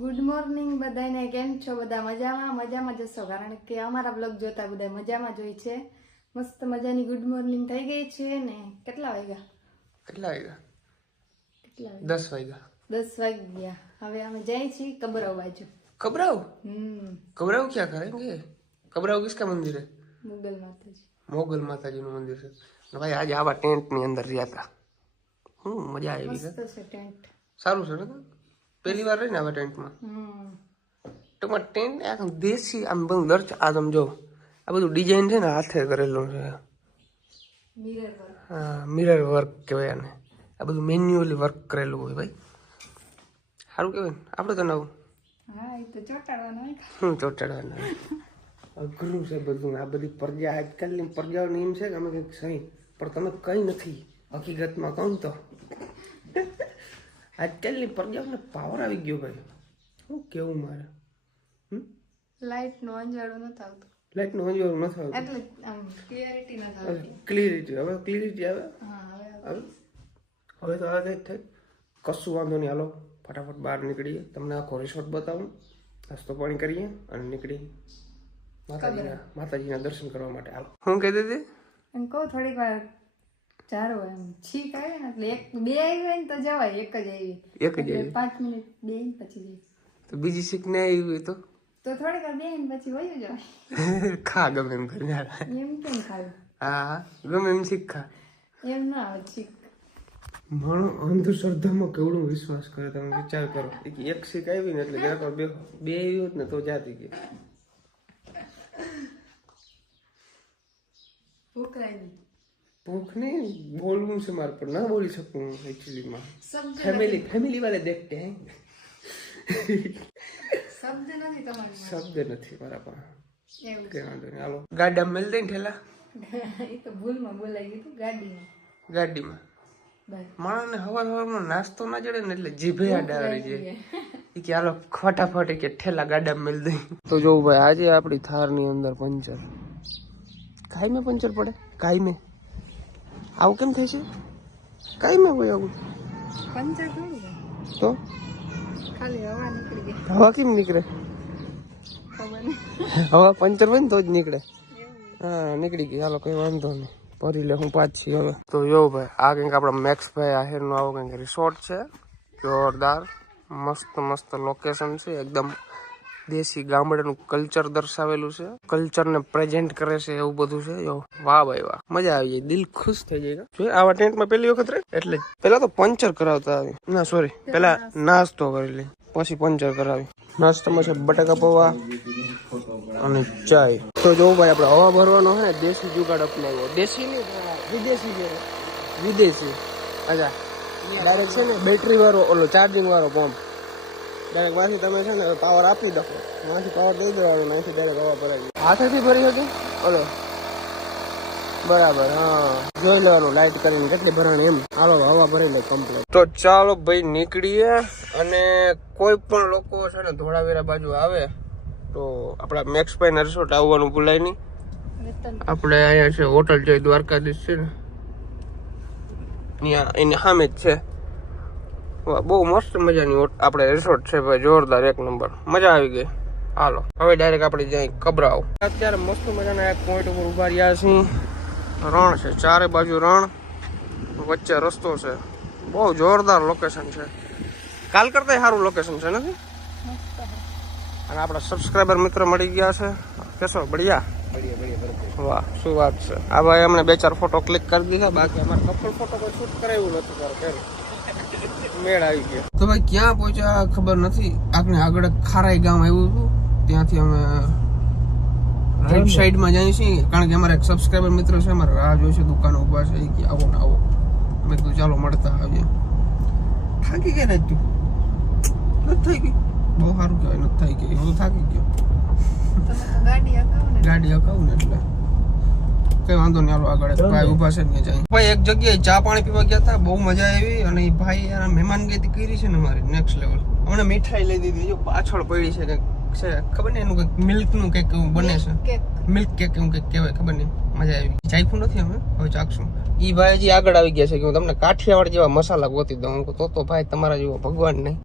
Good morning બધાને. કેમ છો? બધા મજામાં જશો, કારણ કે અમારા બ્લોગ જોતા બધા મજામાં જ હોય છે. મસ્ત મજાની ગુડ મોર્નિંગ થઈ ગઈ છે ને. કેટલા વાગ્યા 10 વાગ્યા. હવે અમે જઈએ છીએ કબરાવ બાજુ. कबराव कबराव क्या करेंगे? कबराव किसका मंदिर है? મોગલ માતાજી. मोगल माता जी નું મંદિર છે. ભાઈ આજે આવા ટેન્ટ ની અંદર રહ્યા હતા. મજા આવી મસ્ત છે. છે ટેન્ટ. સારું છે ને? પહેલી વાર રહીને આવા ટેન્ટમાં. ટૂંકમાં ટેન્ટ આમ દેશી આમ બધું દર્જ આ તમે જો આ બધું ડિઝાઇન છે ને હાથે કરેલું છે. Mirror work. હા, મિરર વર્ક કહેવાય આને. આ બધું મેન્યુઅલી વર્ક કરેલું હોય ભાઈ. સારું કહેવાય ને? આપણે તો નવું હા, એ તો ચોટાડવાનું હોય. ચોટાડવાનું અઘરું છે બધું. આ બધી પ્રજા આજકાલની પ્રજાઓની એમ છે કે અમે કંઈક સહી, પણ તમે કંઈ નથી હકીકતમાં કહું તો. આજકાલની પ્રજાઓને પાવર આવી ગયો ભાઈ. શું કેવું મારે? લાઈટ નો અંજાડો નથી આવતો. લાઈટનું અંજવાળું નથી આવતું. એટલે આમ ક્લિયરિટી નથી આવતી. ક્લિયરિટી હવે ક્લિયરિટી આવે. હા, હવે તો આ કંઈક થાય. કશું વાંધો નહીં, હાલો ફટાફટ બહાર નીકળીએ. તમને આખો રિસોર્ટ બતાવું, નાસ્તો પાણી કરીએ અને નીકળી માતાજીના દર્શન કરવા માટે. હાલો. હું કહેતી હતી એમ કહું થોડીક વાર ચારો એમ છીક આવે ને એટલે એક બે આવી હોય ને તો જવાય. એક જ આવી 5 મિનિટ બે પછી જાય. તો બીજી શીખ ને આવી હોય તો થોડીક વાર બે પછી વયું જવાય. ખા ગમે એમ કરી. એમ કેમ ખાવું? હા, ગમે એમ શીખ ખા. એમ ના આવે છીક. માણો અંધશ્રદ્ધામાં કેવડો વિશ્વાસ કરે તમે વિચાર કરો. એક શીખ આવી ને એટલે જરાક બે આવી હોત ને તો જાતી ગઈ. ભૂખ નહીં બોલવું છે મારે, પણ ના બોલી શકું એકચ્યુઅલીમાં. ફેમિલી વાલે દેખતે હે. શબ્દ નથી મારા પાસે. કે વાંધો નહીં, હાલો ગાડીમાં મેલ દઈ ને ઠેલા. એ તો ભૂલમાં બોલાઈ ગયું હતું ગાડીમાં માણસને હવારમાં નાસ્તો ના જડે ને એટલે જીભે આડાવડી જાય. એ કે હાલો ફટાફટ કે ઠેલા ગાડામાં મેલ દઈ. તો જોવું ભાઈ, આજે આપણી થારની અંદર પંચર. કાયમે પંચર પડે? કાયમે આવું કેમ થાય છે? કાયમે હોય આવું પંચર થોડું તો ખાલી હવા નીકળી ગઈ. હવા કેમ નીકળે? ખબર નહીં. હવા પંચર હોય ને તો જ નીકળે. હા, નીકળી ગઈ. હાલો કઈ વાંધો નહીં, ભરી લે હું પાછી હવે. તો જો ભાઈ, આ કંઈક આપણા મેક્સભાઈ આહિરનો આવો કંઈક રિસોર્ટ છે. જોરદાર મસ્ત લોકેશન છે. એકદમ દેશી ગામડાનું કલ્ચર દર્શાવેલું છે. કલ્ચરને પ્રેઝન્ટ કરે છે એવું બધું છે. જો વાહ ભાઈ વાહ, મજા આવી જાય, દિલ ખુશ થઈ જાય. જો આવા ટેન્ટમાં પહેલી વખત રહે એટલે પેલા તો પંચર કરાવતા આવી. ના સોરી, પેલા નાસ્તો કરી લે પછી પંચર કરાવી. નાસ્તામાં છે બટાકા પૌવા અને ચાય. તો જો ભાઈ, આપણે હવા ભરવાનો હે દેશી જુગાડ અપનાવ્યો. દેશી નહીં, વિદેશી છે. વિદેશી. અચ્છા, ડાયરેક્ટ છે ને બેટરી વાળો ઓલો ચાર્જિંગ વાળો પંપ. ડાયરેક્ટ માંથી તમે છે ને પાવર આપી દો, માંથી પાવર દઈ દેવાનો, અહીંથી ડાયરેક્ટ હવા ભરાઈ. હાથેથી ભરી હતી ઓલો બરાબર. હા, જોઈ લેવાનું લાઈટ કરીને કેટલી ભરાણી એમ. હાલો હવા ભરી લે કમ્પ્લીટ. તો ચાલો ભાઈ નીકળીએ. અને કોઈ પણ લોકો છે ને ધોળાવીરા બાજુ આવે તો આપણા મેક્સભાઈ રિસોર્ટ આવવાનું ભૂલાય નહીં. આપણે અહીંયા છે હોટલ જય દ્વારકાધીશ છે ને, ત્યાં એની સામે જ છે. બહુ મસ્ત મજાની આપણે રિસોર્ટ છે ભાઈ, જોરદાર એક નંબર. મજા આવી ગઈ. હાલો હવે ડાયરેક્ટ આપણે જાય કબરાવ. અત્યારે મસ્ત મજાના એક પોઈન્ટ ઉપર ઉભા રહ્યા છીએ. રણ છે, ચારે બાજુ રણ, વચ્ચે રસ્તો છે. બહુ જોરદાર લોકેશન છે. કાલ કરતા સારું લોકેશન છે નથી? અને આપણા સબસ્ક્રાઈબર મિત્ર મળી ગયા છે. કેશો બઢિયા? વાહ, શું વાત છે. આ ભાઈ અમને 2-4 ફોટો ક્લિક કરી દીધા. બાકી અમારે કપલ ફોટો કોઈ શૂટ કરાવ્યું નથી. મેળ આવી ગયો. તો ભાઈ ક્યાં પહોંચ્યા ખબર નથી. આપણે આગળ ખારાઈ ગામ આવ્યું હતું, ત્યાંથી અમે રાઈટ સાઈડમાં જઈએ છીએ. કારણ કે અમારા એક સબસ્ક્રાઈબર મિત્ર છે, અમારે રાહ જોઈ છે, દુકાનો ઉભા છે. એ કે આવો ને આવો. અમે કીધું ચાલો મળતા આવીએ. થાકી ગયા ને તું? નથી થઈ ગઈ? બહુ સારું કહેવાય, નથી થઈ ગઈ. હું થાકી ગયો. ગાડી હકાવું ને એટલે કઈ વાંધો નહીં. હાલો આગળ ભાઈ ઉભા છે ને જાય. ભાઈ એક જગ્યાએ ચા પાણી પીવા ગયા હતા, બહુ મજા આવી. અને એ ભાઈ યાર મહેમાનગતિ કરી છે ને મારી નેક્સ્ટ લેવલ. હમણે મીઠાઈ લઈ દીધી. જો પાછળ પડી છે કંઈક છે, ખબર નહીં એનું કંઈક મિલ્ક નું કંઈક બને છે. મિલ્ક કેક એવું કંઈક કહેવાય, ખબર નહીં. મજા આવી. ચાખ્યું નથી અમે, હવે ચાખશું. ઈ ભાઈ હજી આગળ આવી ગયા છે કે હું તમને કાઠિયાવાડ જેવા મસાલા ગોતી દઉં. તો ભાઈ તમારા જેવો ભગવાન નહીં.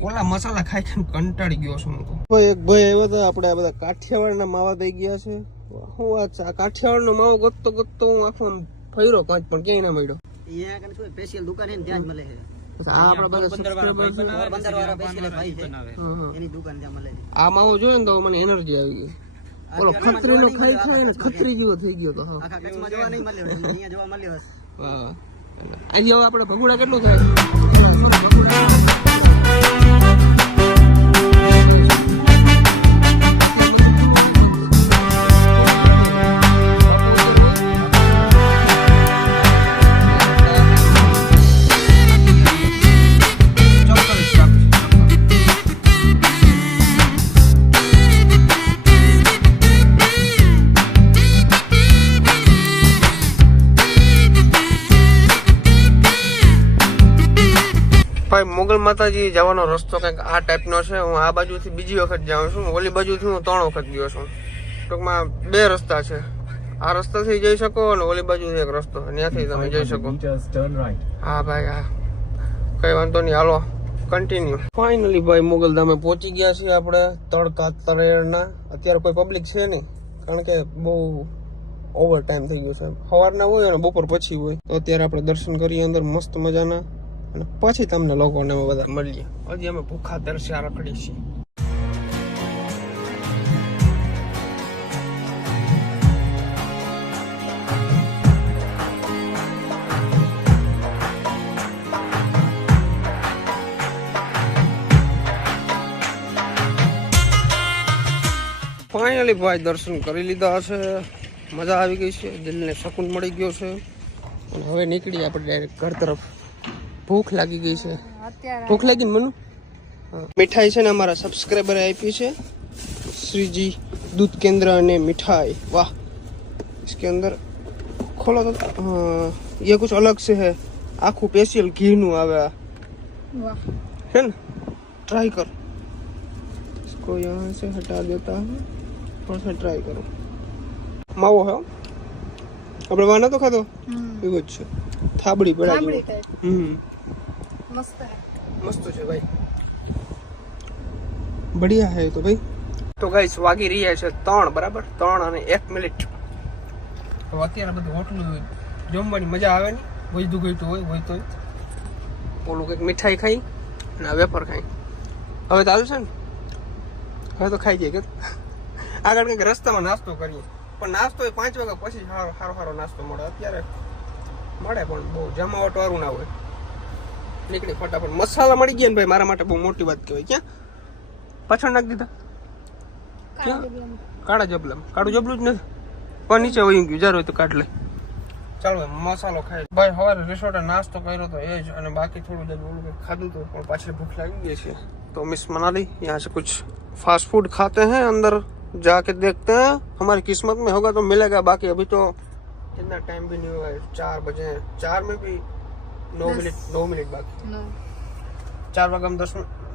ઓલા મસાલા ખાઈ ખાઈને કંટાળી ગયો છું હું તો એક ભાઈ આવ્યા હતા આપણે આ બધા કાઠિયાવાડના માવા થઈ ગયા છે શું વાત છે આ કાઠિયાવાડનો માવો ગોતતો હું આખો આમ ફર્યો કાંચ પણ ક્યાંય ના મળ્યો અહીંયા કને કોઈ સ્પેશિયલ દુકાન છે ને ત્યાં જ મળે છે આ આપણા બધા સબસ્ક્રાઇબર છે બંદર વાળા સ્પેશિયલ ભાઈ છે એની દુકાન ત્યાં મળે છે આ માવો જોયો ને તો મને એનર્જી આવી ગઈ ઓલો ખત્રીનો ખાઈ ખાઈ ને ખત્રી જેવો થઈ ગયો તો હા આખા કચ્છમાં જોવા નહીં મળ્યો અહીંયા જોવા મળ્યો હશે વાહ આજે હવે આપણે ભગુડા કેટલું થાય ભાઈ મોગલ માતાજી જવાનો રસ્તો કંઈક આ ટાઈપનો છે હું આ બાજુથી બીજી વખત જાઉં છું ઓલી બાજુથી હું 3 વખત ગયો છું ટૂંકમાં 2 રસ્તા છે આ રસ્તાથી જઈ શકો અને ઓલી બાજુથી એક રસ્તો ત્યાંથી તમે જઈ શકો હા ભાઈ હા કઈ વાંધો નહીં હાલો કન્ટિન્યુ ફાઇનલી ભાઈ મોગલધામે પહોંચી ગયા છીએ આપણે તડકા તરેરના અત્યારે કોઈ પબ્લિક છે નહીં કારણ કે બહુ ઓવર ટાઈમ થઈ ગયો છે સવારના હોય અને બપોર પછી હોય તો અત્યારે આપણે દર્શન કરીએ અંદર મસ્ત મજાના અને પછી તમને લોકોને અમે બધા મળીએ હજી અમે ભૂખા તરસ્યા રખડી છીએ ફાઇનલી ભાઈ દર્શન કરી લીધા હશે મજા આવી ગઈ છે દિલને શકૂન મળી ગયો છે અને હવે નીકળીએ આપણે ડાયરેક્ટ ઘર તરફ ભૂખ લાગી ગઈ છે ભૂખ લાગી ને મનુ મીઠાઈ છે ને અમારા સબસ્ક્રાઈબરે આપી છે શ્રીજી दूध केंद्र અને मिठाई वाह इसके अंदर खोलो तो ये कुछ अलग से है आखू स्पेशल घी नु आवे वाह है ना ट्राई कर इसको यहाँ से हटा देता हूँ और से ट्राई करो माવો है આપણે વાના તો ખાધો એવું જ છે થાબડી બડા મસ્ત હે મસ્ત છે ભાઈ बढ़िया है तो भाई तो गाइस વાગી રહ્યા છે 3 બરાબર 3 અને 1 મિનિટ તો અત્યારે બધું હોટલું જમવાની મજા આવે ને વૈદુ ગઈતું હોય તો ઓલું કંઈક મીઠાઈ ખાઈ અને વેફર ખાઈ હવે તો હાલ છે ને હવે તો ખાઈ જાય કે આગળ કંઈક રસ્તામાં નાસ્તો કરીએ પણ નાસ્તો 5 વાગ્યા પછી સારો નાસ્તો મળે અત્યારે મળે પણ બહુ જમાવટ વાળું ના હોય નીકળી ફટાફટ મસાલા મળી ગયા ને ભાઈ મારા માટે બહુ મોટી વાત કહેવાય ક્યાં પાછળ નાખી દીધા કાળા જબલમ કાળું જબલું જ નથી પણ નીચે વહી ગયું જરા હોય તો કાઢ લે ચાલો મસાલો ખાઈ ભાઈ સવારે રિસોર્ટે નાસ્તો કર્યો તો એ જ અને બાકી થોડું જ ઓલું ખાધું તો પણ પાછળ ભૂખ લાગી ગઈ છે तो मिस मनाली यहाँ से कुछ फास्ट फूड खाते हैं अंदर जाके देखते हैं हमारी किस्मत में होगा तो मिलेगा बाकी अभी तो इतना टाइम भी नहीं हुआ है 4 बजे 4 में भी 9 मिनट बाकी 4 वागे हम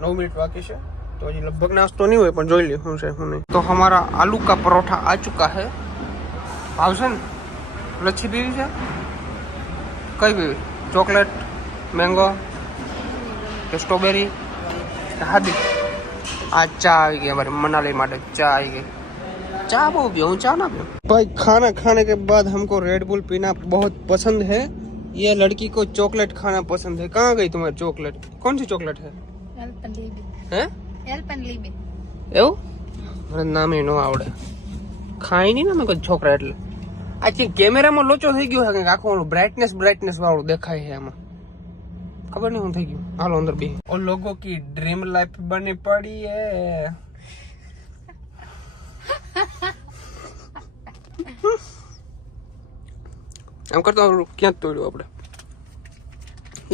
9 मिनट बाकी है तो अभी लगभग नाश्तो नहीं हुआ पर જોઈ લે શું છે શું નહીં तो हमारा आलू का परोठा आ चुका है આવશે ને લચ્છી પીવી છે કઈ પીવી ચોકલેટ મેંગો કે સ્ટ્રોબેરી हादी आज चा आ गई हमारे मनाली माटे चा आ गई चा वो पियो चा ना पियो भाई खाना खाने के बाद हमको रेड बुल पीना बहुत पसंद है ये लड़की को चॉकलेट खाना पसंद है कहाँ गई तुम्हारी चॉकलेट कौन सी चॉकलेट है એવું મને નામ એ નો આવડે ખાઈ નહીં ને મેં કોઈ છોકરા એટલે આ કેમેરામાં લોચો થઈ ગયો છે આખો બ્રાઇટનેસ વાળું દેખાય છે એમાં खबर नहीं थी क्यों हालो अंदर भी और लोगों की ड्रीम लाइफ बनी पड़ी है એમ કરતો ક્યાં તોડ્યું આપણે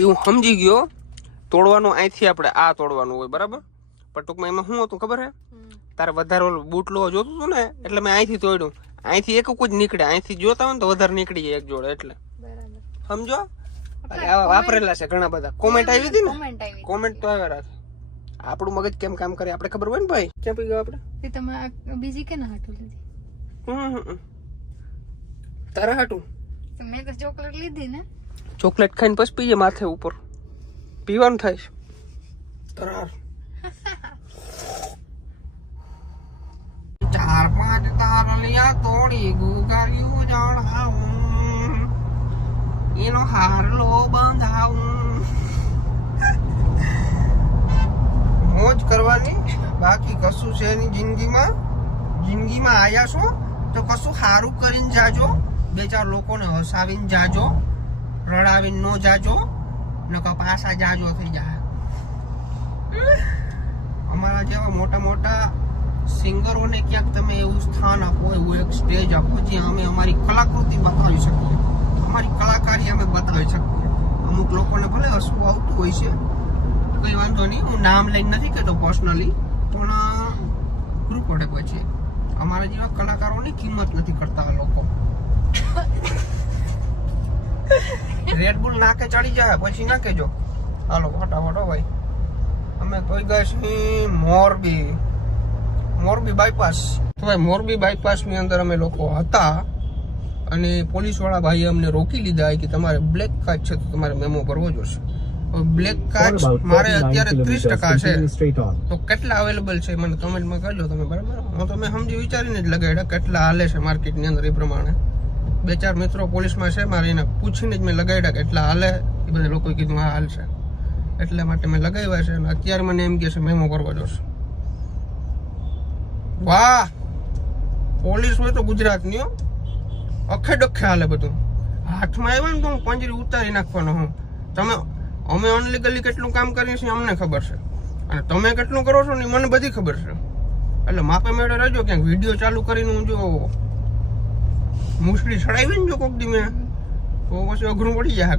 એવું સમજી ગયો તોડવાનું અહીંથી આપણે આ તોડવાનું હોય બરાબર પણ ટૂંકમાં એમાં શું હતું ખબર હે તારે વધારે બૂટ લો જોતું હતું ને એટલે મેં અહીંથી તોડ્યું અહીંથી એક જ નીકળે અહીંથી જોતા હોય ને તો વધારે નીકળી જાય એક જોડે એટલે સમજો વાપરેલા છે ઘણા બધા કોમેન્ટ આવી હતી ને કોમેન્ટ તો આવ્યા રાખે આપણું મગજ કેમ કામ કરે આપણે ખબર હોય ને ભાઈ ક્યાં પી ગયા આપણે તમે બીજી કે ના હાટું લીધી તારા હાટું મેં તો ચોકલેટ લીધી ને ચોકલેટ ખાઈને પછી પીજે માથે ઉપર પીવાનું થાય છે તરાર તોડી ગુગાર્યું જણાવું, એનો હારલો બંધાવું. મોજ કરવાની, બાકી કશું છે નહીં જિંદગીમાં. જિંદગીમાં આયા છો તો કશું સારું કરીને જાજો, બે ચાર લોકોને હસાવીને જાજો, રડાવીને ન જાજો, નકર પાછા જાજો થઈ જાય. અમારા જેવા મોટા મોટા સિંગરોને ક્યાંક તમે એવું સ્થાન આપો, એવું એક સ્ટેજ આપો જ્યાં અમે અમારી કલાકૃતિ બતાવી શકીએ, અમારી કલાકારી અમે બતાવી શકીએ. અમુક લોકોને ભલે હસવું આવતું હોય છે, કોઈ વાંધો નહીં, હું નામ લઈને નથી કહેતો પર્સનલી, પણ પૂરું પડે પછી અમારા જેવા કલાકારોની કિંમત નથી કરતા આ લોકો. રેડબુલ નાકે ચડી જાય પછી ના કહેજો. હાલો ફટાફટ હો ભાઈ, અમે તો ગયા છીએ મોરબી બાયપાસ. તો ભાઈ મોરબી બાયપાસ ની અંદર અમે લોકો હતા અને પોલીસ વાળા ભાઈએ અમને રોકી લીધા કે તમારે બ્લેક કાર્ડ છે તો તમારે મેમો ભરવો જોશે. બ્લેક કાર્ડ મારે અત્યારે 30% છે, તો કેટલા અવેલેબલ છે મને કમેન્ટમાં કરજો તમે, બરાબર? હું તો મેં સમજી વિચારીને જ લગાડ્યા કેટલા હાલે છે માર્કેટની અંદર, એ પ્રમાણે બે ચાર મિત્રો પોલીસમાં છે મારે, એને પૂછીને જ મેં લગાડ્યા કેટલા હાલે. એ બધા લોકોએ કીધું હા હાલ છે, એટલા માટે મેં લગાવ્યા છે. અને અત્યારે મને એમ કે છે મેમો કરવો જોશે. વાહ, પોલીસ હોય તો ગુજરાતની હો, અખે ડખે હાલે બધું. હાથમાં આવ્યા ને તો હું પંજરી ઉતારી નાખવાનો હું. તમે અમે અનલીગલી કેટલું કામ કરીએ છીએ અમને ખબર છે, અને તમે કેટલું કરો છો ને મને બધી ખબર છે. એટલે માપે મેળે રહેજો. ક્યાંક વિડીયો ચાલુ કરીને હું જો મુસડી ચડાવી ને જો કોક દી મેં, તો પછી અઘરું પડી જાય.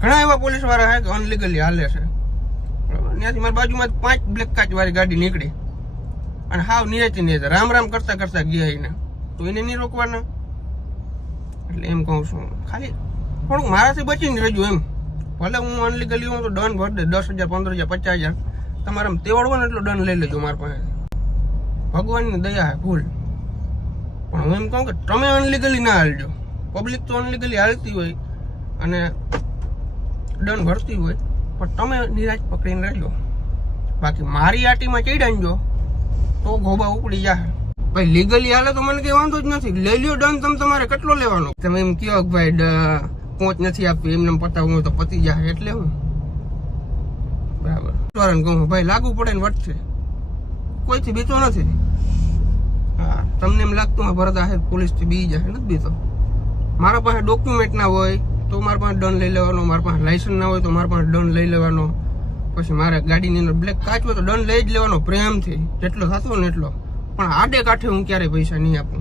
ઘણા એવા પોલીસ વાળા છે કે અનલીગલી હાલે છે, બરાબર? ત્યાંથી મારી બાજુમાં 5 બ્લેક કાચ વાળી ગાડી નીકળી અને હાવ નિરાતી નહીં રામ રામ કરતા કરતા ગયા એને, તો એને નહીં રોકવાના. એટલે એમ કહું છું, ખાલી થોડુંક મારાથી બચીને રહેજો એમ. ભલે હું અનલીગલી હું તો દંડ ભર દે, 10,000 15,000 50,000 તમારે તેવડવો ને એટલો દંડ લઈ લેજો મારા પાસે, ભગવાનની દયા હે ભૂલ. પણ હું એમ કહું કે તમે અનલીગલી ના હાલજો. પબ્લિક તો અનલીગલી હાલતી હોય અને દંડ ભરતી હોય, પણ તમે નિરાશ પકડીને રહેજો. બાકી મારી આટીમાં ચીડાંજો તો ગોબા ઉપડી જાય. ભાઈ લીગલી હાલે તો મને કઈ વાંધો જ નથી, લઈ લ્યો દંડ. તમે તમારે કેટલો લેવાનો? તમે એમ કહો કે ભાઈ પહોંચ નથી આપવી, એમને પતાવું તો પતી જાય, એટલે હું બરાબર કહું ભાઈ લાગુ પડે ને વટશે, કોઈથી બીતો નથી. હા, તમને એમ લાગતું ભરતા હે પોલીસથી બી જાય, નથી બીતો. મારા પાસે ડોક્યુમેન્ટ ના હોય તો મારા પાસે દંડ લઈ લેવાનો, મારા પાસે લાયસન્સ ના હોય તો મારા પાસે દંડ લઈ લેવાનો. પછી મારે ગાડીની અંદર બ્લેક કાચ હોય તો દંડ લઈ જ લેવાનો પ્રેમથી, જેટલો થતો ને એટલો. પણ આડે કાંઠે હું ક્યારેય પૈસા નહીં આપું.